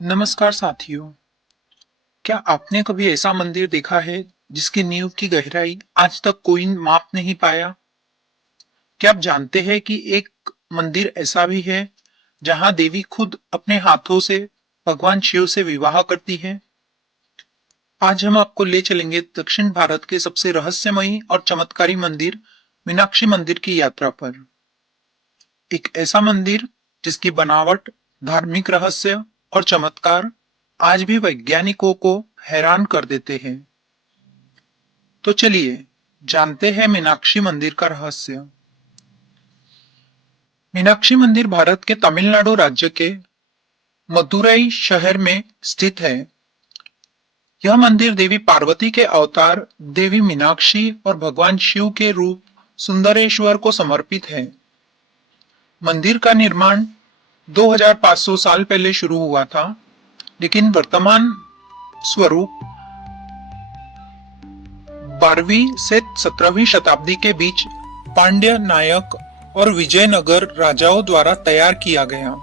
नमस्कार साथियों। क्या आपने कभी ऐसा मंदिर देखा है जिसकी नींव की गहराई आज तक कोई माप नहीं पाया? क्या आप जानते हैं कि एक मंदिर ऐसा भी है जहां देवी खुद अपने हाथों से भगवान शिव से विवाह करती है? आज हम आपको ले चलेंगे दक्षिण भारत के सबसे रहस्यमयी और चमत्कारी मंदिर मीनाक्षी मंदिर की यात्रा पर। एक ऐसा मंदिर जिसकी बनावट, धार्मिक रहस्य और चमत्कार आज भी वैज्ञानिकों को हैरान कर देते हैं। तो चलिए जानते हैं मीनाक्षी मंदिर का रहस्य। मीनाक्षी मंदिर भारत के तमिलनाडु राज्य के मदुरई शहर में स्थित है। यह मंदिर देवी पार्वती के अवतार देवी मीनाक्षी और भगवान शिव के रूप सुंदरेश्वर को समर्पित है। मंदिर का निर्माण 2500 साल पहले शुरू हुआ था, लेकिन वर्तमान स्वरूप 12वीं से 17वीं शताब्दी के बीच पांड्य नायक और विजयनगर राजाओं द्वारा तैयार किया गया।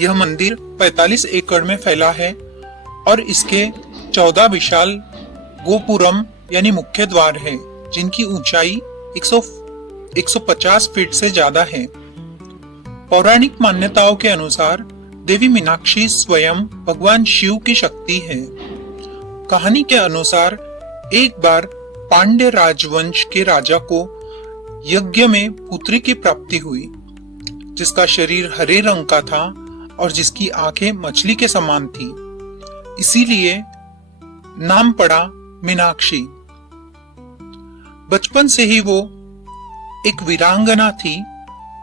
यह मंदिर 45 एकड़ में फैला है और इसके 14 विशाल गोपुरम यानी मुख्य द्वार है, जिनकी ऊंचाई 150 फीट से ज्यादा है। पौराणिक मान्यताओं के अनुसार देवी मीनाक्षी स्वयं भगवान शिव की शक्ति है। कहानी के अनुसार एक बार पांड्य राजवंश के राजा को यज्ञ में पुत्री की प्राप्ति हुई, जिसका शरीर हरे रंग का था और जिसकी आंखें मछली के समान थी। इसीलिए नाम पड़ा मीनाक्षी। बचपन से ही वो एक वीरांगना थी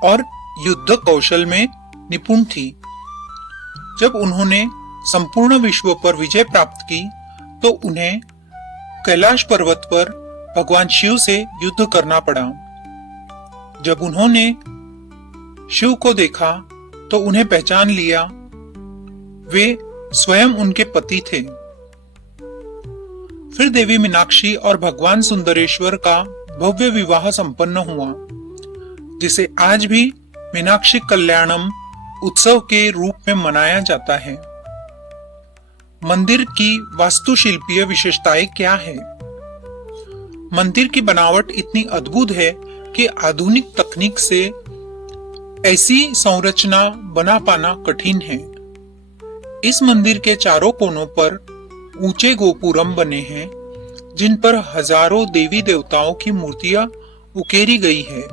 और युद्ध कौशल में निपुण थी। जब उन्होंने संपूर्ण विश्व पर विजय प्राप्त की तो उन्हें कैलाश पर्वत पर भगवान शिव से युद्ध करना पड़ा। जब उन्होंने शिव को देखा तो उन्हें पहचान लिया। वे स्वयं उनके पति थे। फिर देवी मीनाक्षी और भगवान सुंदरेश्वर का भव्य विवाह संपन्न हुआ, जिसे आज भी मीनाक्षी कल्याणम उत्सव के रूप में मनाया जाता है। मंदिर की वास्तुशिल्पीय विशेषताएं क्या है? मंदिर की बनावट इतनी अद्भुत है कि आधुनिक तकनीक से ऐसी संरचना बना पाना कठिन है। इस मंदिर के चारों कोनों पर ऊंचे गोपुरम बने हैं, जिन पर हजारों देवी देवताओं की मूर्तियां उकेरी गई है।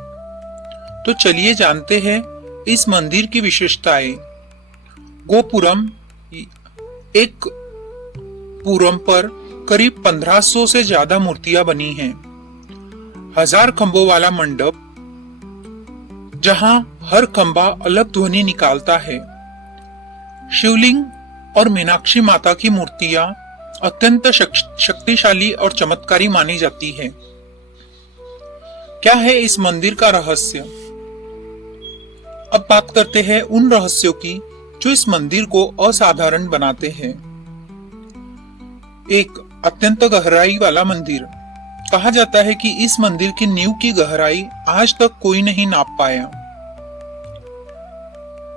तो चलिए जानते हैं इस मंदिर की विशेषताएं। गोपुरम, एक पुरम पर करीब 1500 से ज्यादा मूर्तियां बनी हैं। 1000 खंभों वाला मंडप, जहां हर खंभा अलग ध्वनि निकालता है। शिवलिंग और मीनाक्षी माता की मूर्तियां अत्यंत शक्तिशाली और चमत्कारी मानी जाती है। क्या है इस मंदिर का रहस्य? अब बात करते हैं उन रहस्यों की जो इस मंदिर को असाधारण बनाते हैं। एक अत्यंत गहराई वाला मंदिर। कहा जाता है कि इस मंदिर की नींव की गहराई आज तक कोई नहीं नाप पाया।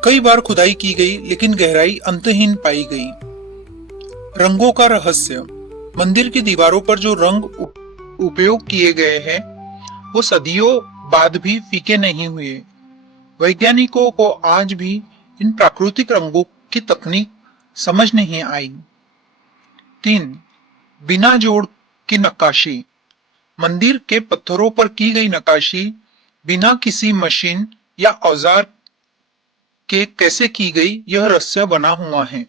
कई बार खुदाई की गई, लेकिन गहराई अंतहीन पाई गई। रंगों का रहस्य। मंदिर की दीवारों पर जो रंग उपयोग किए गए हैं, वो सदियों बाद भी फीके नहीं हुए। वैज्ञानिकों को आज भी इन प्राकृतिक रंगों की तकनीक समझ नहीं आई। 3. बिना जोड़ की नक्काशी। मंदिर के पत्थरों पर की गई नक्काशी बिना किसी मशीन या औजार के कैसे की गई, यह रहस्य बना हुआ है।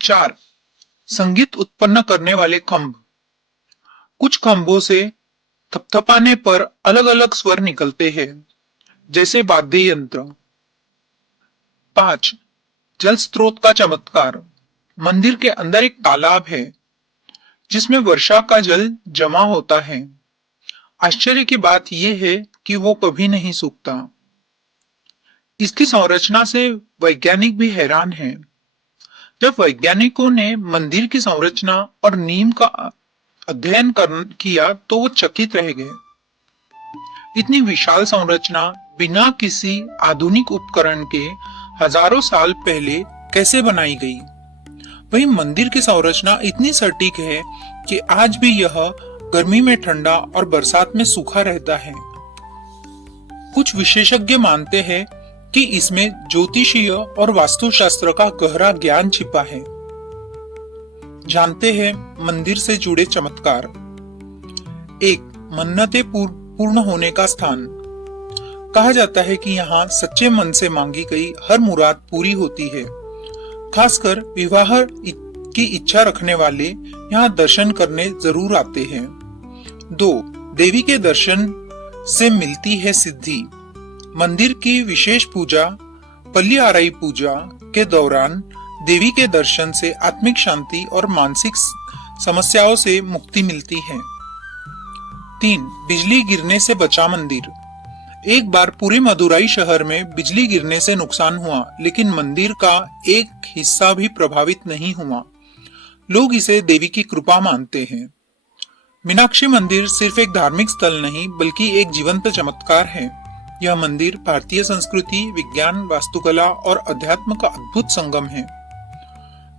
4. संगीत उत्पन्न करने वाले खंभ। कुछ खंभों से थपथपाने पर अलग अलग स्वर निकलते हैं, जैसे वाद्य यंत्र। 5. जल स्रोत का चमत्कार। मंदिर के अंदर एक तालाब है जिसमें वर्षा का जल जमा होता है। आश्चर्य की बात यह है कि वो कभी नहीं सूखता। इसकी संरचना से वैज्ञानिक भी हैरान हैं। जब वैज्ञानिकों ने मंदिर की संरचना और नींव का अध्ययन किया तो वो चकित रह गए। इतनी विशाल संरचना बिना किसी आधुनिक उपकरण के हजारों साल पहले कैसे बनाई गई। वहीं मंदिर की संरचना इतनी सटीक है कि आज भी यह गर्मी में ठंडा और बरसात में सूखा रहता है। कुछ विशेषज्ञ मानते हैं कि इसमें ज्योतिषीय और वास्तुशास्त्र का गहरा ज्ञान छिपा है। जानते हैं मंदिर से जुड़े चमत्कार। एक, मन्नतें पूर्ण होने का स्थान। कहा जाता है कि यहाँ सच्चे मन से मांगी गई हर मुराद पूरी होती है। खासकर विवाह की इच्छा रखने वाले यहाँ दर्शन करने जरूर आते हैं। 2, देवी के दर्शन से मिलती है सिद्धि। मंदिर की विशेष पूजा पल्ली आराई पूजा के दौरान देवी के दर्शन से आत्मिक शांति और मानसिक समस्याओं से मुक्ति मिलती है। 3, बिजली गिरने से बचा मंदिर। एक बार पूरे मदुराई शहर में बिजली गिरने से नुकसान हुआ, लेकिन मंदिर का एक हिस्सा भी प्रभावित नहीं हुआ। लोग इसे देवी की कृपा मानते हैं। मीनाक्षी मंदिर सिर्फ एक धार्मिक स्थल नहीं बल्कि एक जीवंत चमत्कार है। यह मंदिर भारतीय संस्कृति, विज्ञान, वास्तुकला और अध्यात्म का अद्भुत संगम है।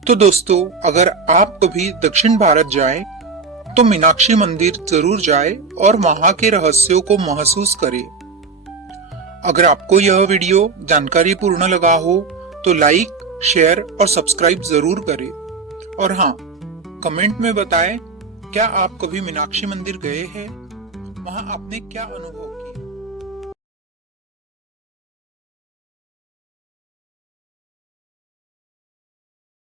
तो दोस्तों, अगर आप कभी दक्षिण भारत जाएं, तो मीनाक्षी मंदिर जरूर जाएं और वहां के रहस्यों को महसूस करें। अगर आपको यह वीडियो जानकारी पूर्ण लगा हो तो लाइक, शेयर और सब्सक्राइब जरूर करें। और हाँ, कमेंट में बताएं क्या आप कभी मीनाक्षी मंदिर गए हैं, वहां आपने क्या अनुभव